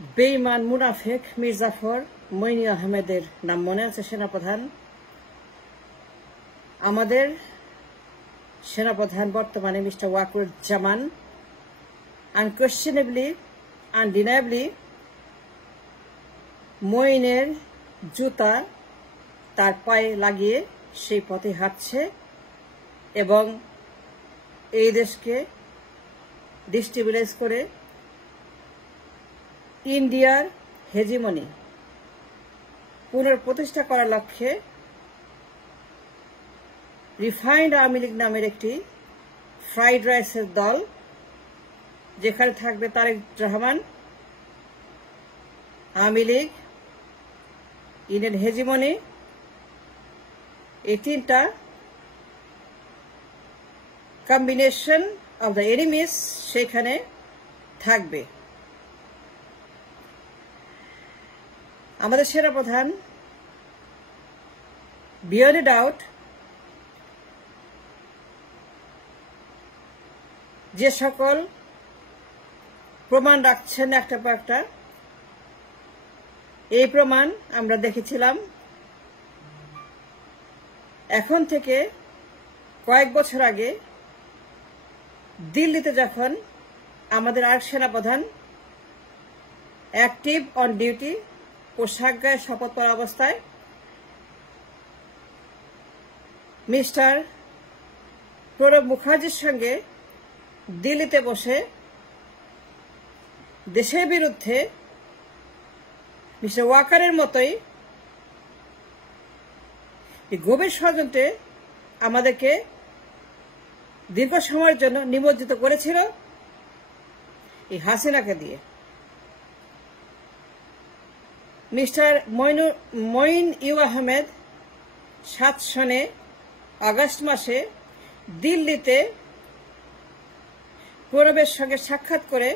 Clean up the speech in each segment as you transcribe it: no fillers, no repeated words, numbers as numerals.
বেঈমান মুনাফেক মির্জাফর মইনি আহমেদের নাম মনে আছে সেনাপ্রধান? আমাদের সেনাপ্রধান বর্তমানে মিস্টার ওয়াকারুজ্জামান আনকোয়েশ্চেনেবলি আনডিনায়েবলি মইনের জুতা তার পায়ে লাগিয়ে সেই পথে হাঁটছে এবং এই দেশকে ডিস্টেবিলাইজ করে ইন্ডিয়ার হেজিমনি পুনঃপ্রতিষ্ঠা করার লক্ষ্যে রিফাইন্ড আওয়ামী লীগ নামের একটি ফ্রাইড রাইসের দল, যেখানে থাকবে তারেক রহমান, আওয়ামী লীগ, ইন্ডিয়ান হেজিমনি, এই তিনটা কম্বিনেশন অব দ্য এনিমিস সেখানে থাকবে। আমাদের সেনাপ্রধান বিয়ন্ড ডাউট যে সকল প্রমাণ রাখছেন একটা পর একটা, এই প্রমাণ আমরা দেখেছিলাম এখন থেকে কয়েক বছর আগে দিল্লিতে যখন আমাদের আরেক সেনাপ্রধান অ্যাক্টিভ অন ডিউটি পোশাক গায়ে শপথ পরা অবস্থায় মিস্টার প্রণব মুখার্জির সঙ্গে দিল্লিতে বসে দেশের বিরুদ্ধে মিস্টার ওয়াকারের মতোই গভীর ষড়যন্ত্রে আমাদেরকে দীর্ঘ সময়ের জন্য নিমজ্জিত করেছিল এই হাসিনাকে দিয়ে। মিস্টার মঈন ইউ আহমেদ 7 সনে আগস্ট মাসে দিল্লিতে প্রণবের সঙ্গে সাক্ষাৎ করে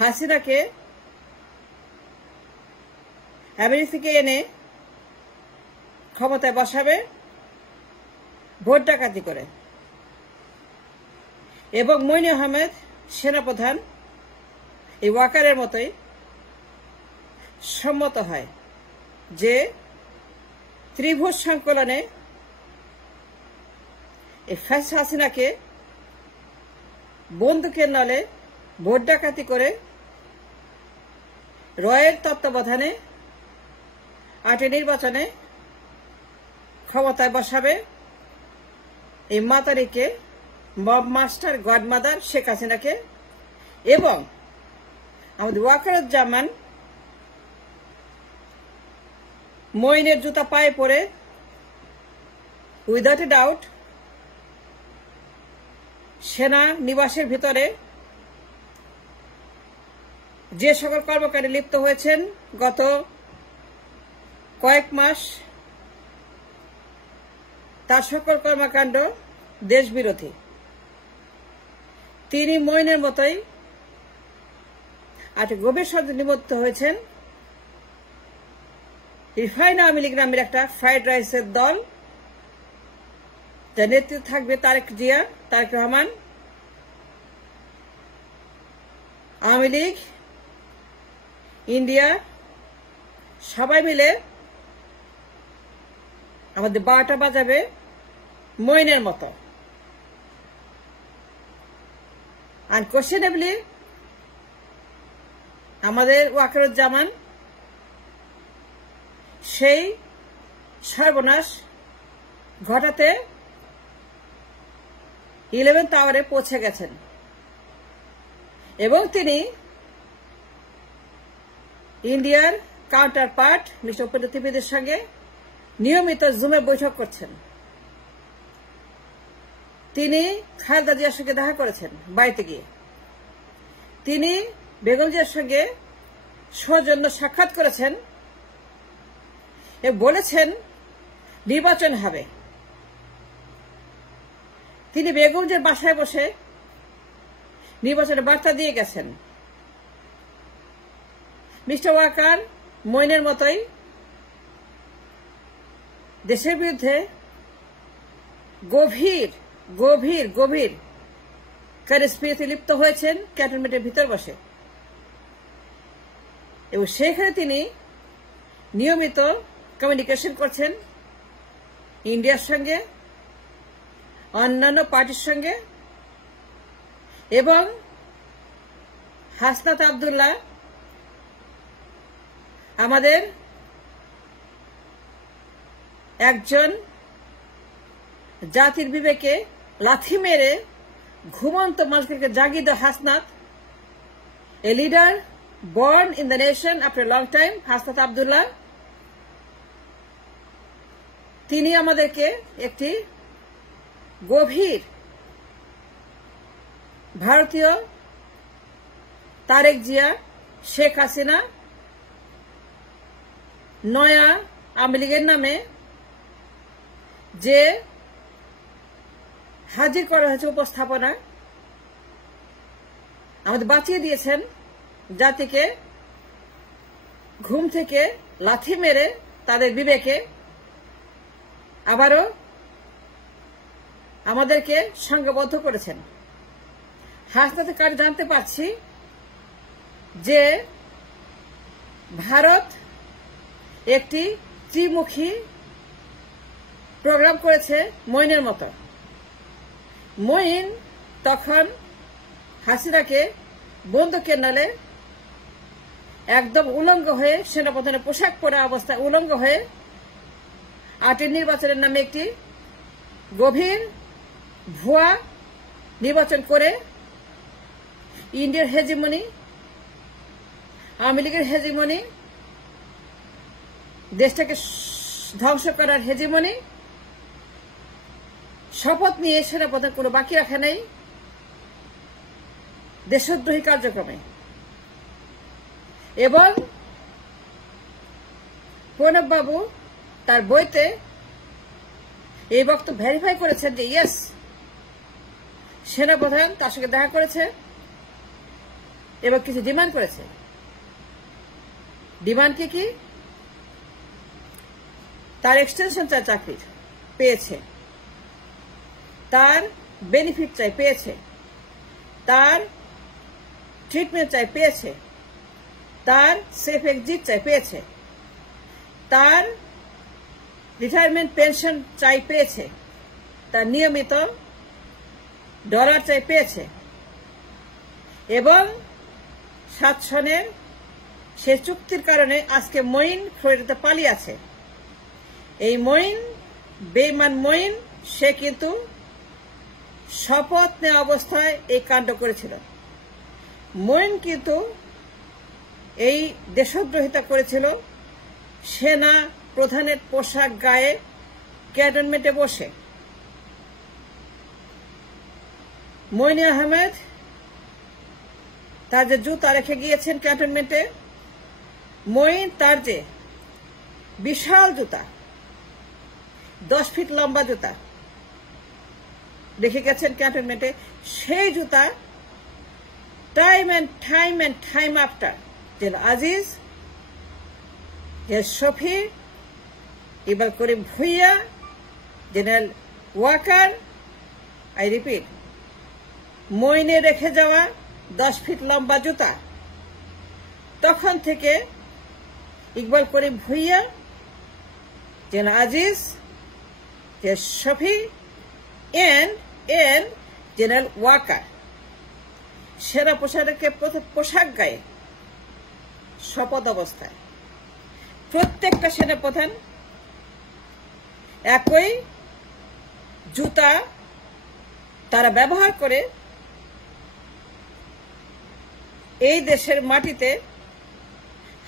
হাসিনাকে আমেরিকা থেকে এনে ক্ষমতায় বসাবে ভোট ডাকাতি করে, এবং মঈন আহমেদ সেনাপ্রধান এই ওয়াকারের মতোই সম্মত হয় যে ত্রিভুজ সংকলনে এই ফ্যাসিস্ট হাসিনাকে বন্দুকের নলে ভোট ডাকাতি করে রয়ের তত্ত্বাবধানে 8 নির্বাচনে ক্ষমতায় বসাবে এই মাতারিকে, মব মাস্টার গডমাদার শেখ হাসিনাকে, এবং আমাদের ওয়াকারুজ্জামান মঈনের জুতা পায়ে পড়ে উইদাউট এ ডাউট সেনা নিবাসের ভিতরে যে সকল কর্মকাণ্ডে লিপ্ত হয়েছেন গত কয়েক মাস, তার সকল কর্মকাণ্ড দেশবিরোধী। তিনি মঈনের মতোই গভীর ষড়যন্ত্রে নিমজ্জিত হয়েছেন রিফাইন্ড আওয়ামী লীগ নামের একটা ফ্রাইড রাইসের দল, যার নেতৃত্বে থাকবে তারেক রহমান, আওয়ামী লীগ, ইন্ডিয়া, সবাই মিলে আমাদের 12টা বাজাবে মঈনের মতো। আনকোয়েশ্চেনেবলি আমাদের ওয়াকারুজ্জামান সেই সর্বনাশ ঘটাতে 11th আওয়ারে পৌঁছে গেছেন, এবং তিনি ইন্ডিয়ার কাউন্টার পার্ট মিস্টার উপেন্দ্র ত্রিবেদীর সঙ্গে নিয়মিত জুমে বৈঠক করছেন। তিনি খালেদা জিয়ার সঙ্গে দেখা করেছেন বাড়িতে গিয়ে, তিনি বেগম জিয়ার সঙ্গে সৌজন্য সাক্ষাৎ করেছেন এবং বলেছেন নির্বাচন হবে। তিনি বেগম জিয়ার বাসায় বসে নির্বাচনের বার্তা দিয়ে গেছেন। মিস্টার ওয়াকার মঈনের মতোই দেশের বিরুদ্ধে গভীর গভীর গভীর কনস্পিরেসিতে লিপ্ত হয়েছেন ক্যান্টনমেন্টের ভিতর বসে, এবং সেখানে তিনি নিয়মিত কমিউনিকেশন করছেন ইন্ডিয়ার সঙ্গে, অন্যান্য পার্টির সঙ্গে, এবং হাসনাত আব্দুল্লাহ আমাদের একজন জাতির বিবেকে লাথি মেরে ঘুমন্ত মানুষকে জাগিয়ে দেওয়া Hasnat, a leader born in the nation after a long time, Hasnat Abdullah, তিনি আমাদেরকে একটি গভীর ভারতীয় তারেক জিয়া, শেখ হাসিনা, নয়া আওয়ামী লীগের নামে যে হাজির করা হয়েছে উপস্থাপনা, আমাদের বাঁচিয়ে দিয়েছেন জাতিকে ঘুম থেকে লাথি মেরে তাদের বিবেকে, আবারও আমাদেরকে সংঘবদ্ধ করেছেন। হাসনাতের কাছে জানতে পারছি যে ভারত একটি ত্রিমুখী প্রোগ্রাম করেছে মঈনের মতো। মঈন তখন হাসিনাকে বন্দুকের নালে একদম উলঙ্গ হয়ে, সেনাপ্রধানের পোশাক পরা অবস্থায় উলঙ্গ হয়ে 8 নির্বাচনের নামে একটি গভীর ভুয়া নির্বাচন করে ইন্ডিয়ার হেজিমনি, আওয়ামী লীগের হেজিমনি, দেশটাকে ধ্বংস করার হেজিমনি, শপথ নিয়ে সেনাপ্রধান কোনো বাকি রাখা নেই দেশদ্রোহী কার্যক্রমে। এবং প্রণব বাবু তার বইতে এই বক্তব্য ভেরিফাই করেছেন যে ইয়েস, সেনাপ্রধান তার সঙ্গে দেখা করেছে এবং কিছু ডিমান্ড করেছে। ডিমান্ড কি? তার এক্সটেনশন চাই, চাকরির পেয়েছে, তার বেনিফিট চাই, পেয়েছে, তার ট্রিটমেন্ট চাই, পেয়েছে, তার সেফ এক্সিট চাই, পেয়েছে, তার রিটায়ারমেন্ট পেনশন চাই, পেয়েছে, তার নিয়মিত ডলার চাই, পেয়েছে, এবং 7 সনের সে চুক্তির কারণে আজকে মঈন ফ্লোরিডাতে পালিয়ে আছে। এই মঈন, বেঈমান মঈন, সে কিন্তু শপথ নেওয়া অবস্থায় এই কাণ্ড করেছিল। মঈন কিন্তু এই দেশদ্রোহিতা করেছিল সেনা প্রধানের পোশাক গায়ে ক্যান্টনমেন্টে বসে। মঈন আহমেদ তার যে জুতা রেখে গিয়েছেন ক্যান্টনমেন্টে, মঈন তার যে বিশাল জুতা, 10 ফিট লম্বা জুতা রেখে গেছেন ক্যান্টনমেন্টে, সেই জুতা time and time after general Aziz, general Shafi, Iqbal Karim Bhuiyan, general Waker, I repeat, মঈনে রেখে যাওয়া 10 ফিট লম্বা জুতা তখন থেকে Iqbal Karim Bhuiyan, general Aziz, general Shafi and general Waker সেনা পোশাকের পোশাক গায়ে শপথ অবস্থায় প্রত্যেকটা সেনাপ্রধান একই জুতা তারা ব্যবহার করে এই দেশের মাটিতে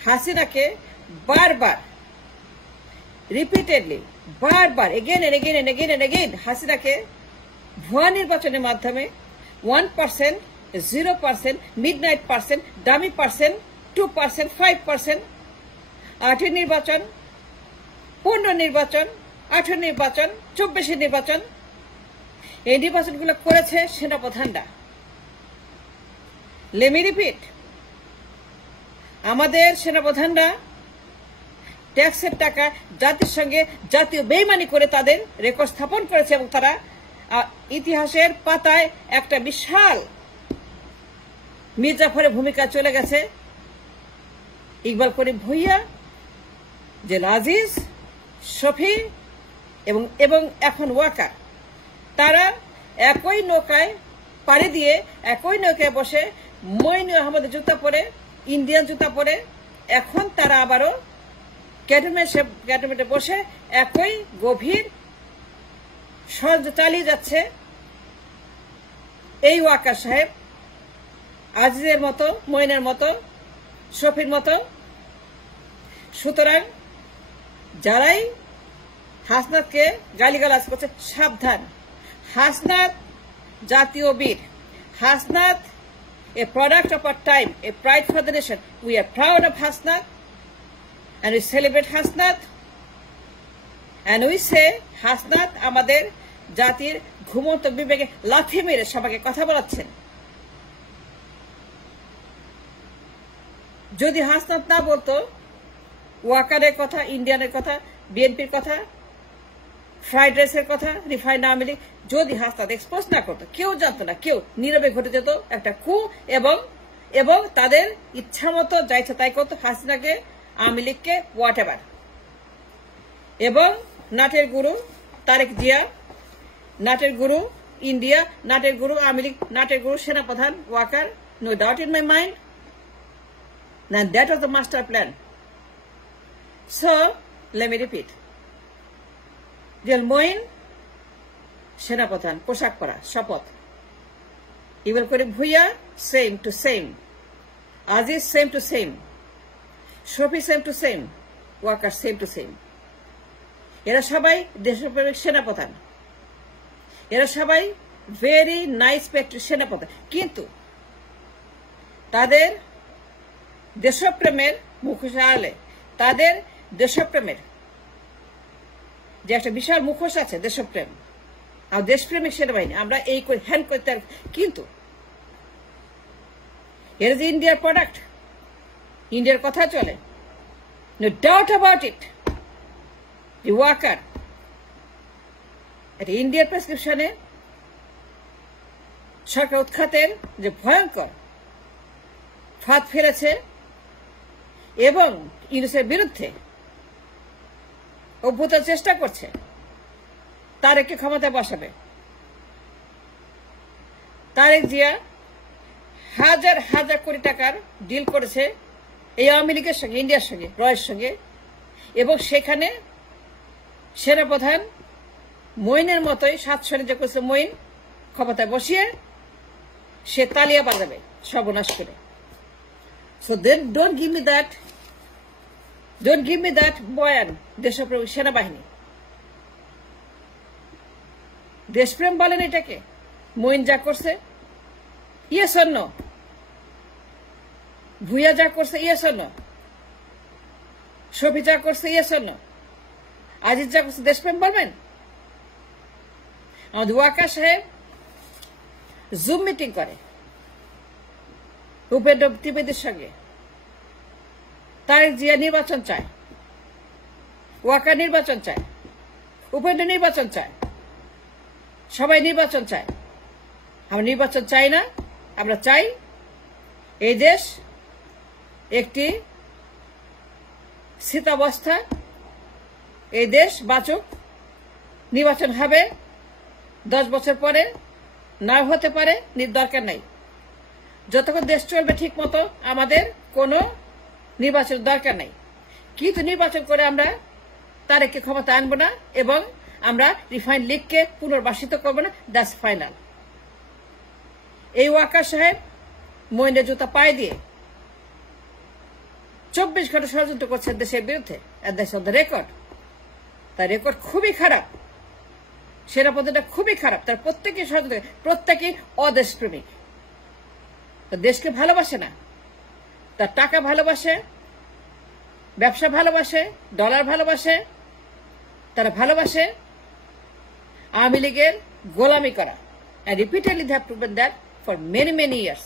হাসিনাকে বারবার, রিপিটেডলি, বারবার, again and again and again and again হাসিনাকে ভুয়া নির্বাচনের মাধ্যমে 1%, 0%, মিডনাইট পার্সেন্ট, ডামি পার্সেন্ট, 2%, 5%, 8 নির্বাচন, 15 নির্বাচন, 18 নির্বাচন, 24 নির্বাচন, এই নির্বাচনগুলো করেছে সেনাপ্রধানরা। লেমি রিপিট, আমাদের সেনাপ্রধানরা ট্যাক্সের টাকা জাতির সঙ্গে জাতীয় বেইমানি করে তাদের রেকর্ড স্থাপন করেছে এবং তারা ইতিহাসের পাতায় একটা বিশাল মীর জাফরের ভূমিকা চলে গেছে। ইকবাল করিম ভুঁইয়া, জেল আজিজ, শফি এবং এখন ওয়াকার, তারা একই নৌকায় পাড়ি দিয়ে একই নৌকায় বসে মঈন আহমদের জুতা পরে, ইন্ডিয়ান জুতা পরে এখন তারা আবারও ক্যান্টনমেন্টে বসে একই গভীর ষড়যন্ত্র চালিয়ে যাচ্ছে এই ওয়াকার সাহেব, আজিজের মতো, মঈনের মতো, শফির মতো। সুতরাং যারাই হাসনাতকে গালিগালাজ করছে, সাবধান। হাসনাত জাতীয় বীর, Hasnat a product of our time, a pride for the nation. We are proud of Hasnath and we celebrate Hasnath and we say Hasnath আমাদের জাতির ঘুমন্ত বিবেকে লাথি মেরে সবাইকে কথা বলাচ্ছেন। যদি হাসনাত না বলতো ওয়াকারের কথা, ইন্ডিয়ানের কথা, বিএনপির কথা, ফ্রাইড রাইসের কথা, রিফাইন্ড আওয়ামী লীগ, যদি হাসনাত এক্সপোজ না করতো, কেউ জানতো না, কেউ নীরবে ঘটে যেত একটা কু, এবং তাদের ইচ্ছা মতো যা ইচ্ছা তাই করতো, হাসিনাকে, আওয়ামী লীগকে, হোয়াট এভার। এবং নাটের গুরু তারেক জিয়া, নাটের গুরু ইন্ডিয়া, নাটের গুরু আওয়ামী লীগ, নাটের গুরু সেনাপ্রধান Waker, no doubt in my mind, and that was the master plan. So let me repeat, জেল মঈন সেনাপ্রধান, পোশাক পরা, শপথ। Iqbal Karim Bhuiyan same to same, Aziz same to same, Shafi same to same, Waker same to same. এরা সবাই দেশপ্রেমিক সেনাপ্রধান, এরা সবাই ভেরি নাইস প্যাট্রিয়ট সেনাপ্রধান, কিন্তু তাদের দেশপ্রেমের মুখোশ আড়ালে, তাদের দেশপ্রেমের যে একটা বিশাল মুখোশ আছে, দেশপ্রেম আর দেশপ্রেমিক সেনাবাহিনী, আমরা এই করে হ্যান্ড করতে, কিন্তু এর যে ইন্ডিয়ার প্রোডাক্ট, ইন্ডিয়ার কথা চলে, নো ডাউট অ্যাবাউট ইট। দি ওয়াকার এটা ইন্ডিয়ার প্রেসক্রিপশনে সরকার উৎখাতের যে ভয়ঙ্কর ফাঁদ ফেলেছে এবং ইউনুসের বিরুদ্ধে অভ্যুত্থানের চেষ্টা করছে, তারেককে ক্ষমতা বসাবে। তারেক জিয়া হাজার হাজার কোটি টাকার ডিল করেছে এই আওয়ামী লীগের সঙ্গে, ইন্ডিয়ার সঙ্গে, রয়ের সঙ্গে, এবং সেখানে সেনাপ্রধান মঈনের মতোই 7 সনে যে করেছে মঈন, ক্ষমতায় বসিয়ে সে তালিয়া বাজাবে সর্বনাশ করে। So then don't give me that বয়ান দেশপ্রেমিক সেনাবাহিনী। দেশপ্রেম বলেন এটাকে? মঈন যা করছে, ইয়েস অর নো? ভুঁইয়া যা করছে, ইয়েস অর নো? শফি যা করছে, ইয়েস অর নো? আজিজ যা করছে, দেশপ্রেম বলবেন? আমাদের ওয়াকার সাহেব জুম মিটিং করে উপেন্দ্র ত্রিবেদীর সঙ্গে। তারেক জিয়া নির্বাচন চায়, ওয়াকার নির্বাচন চায়, উপেন্দ্র নির্বাচন চায়, সবাই নির্বাচন চায়। আমরা নির্বাচন চাই না, আমরা চাই এই দেশ একটি স্থিতাবস্থা, এই দেশ বাঁচুক। নির্বাচন হবে 10 বছর পরে, না হতে পারে, দরকার নাই। যতক্ষণ দেশ চলবে ঠিক মতো আমাদের কোনো নির্বাচন দরকার নাই, কিন্তু নির্বাচন করে আমরা তারেককে ক্ষমতা আনবো না এবং আমরা রিফাইন্ড লীগকে পুনর্বাসিত করবো না। That's final. এই ওয়াকার সাহেব মঈনের জুতা পায়ে দিয়ে 24 ঘন্টা ষড়যন্ত্র করছেন দেশের বিরুদ্ধে, রেকর্ড, তার রেকর্ড খুবই খারাপ, সেনাপ্রধানটা খুবই খারাপ, তার প্রত্যেকেই ষড়যন্ত্র, প্রত্যেকেই অদেশপ্রেমিক, তার দেশকে ভালোবাসে না, তার টাকা ভালোবাসে, ব্যবসা ভালোবাসে, ডলার ভালোবাসে, তারা ভালোবাসে আওয়ামী লীগের গোলামি করা। And repeatedly they have proven that for many years.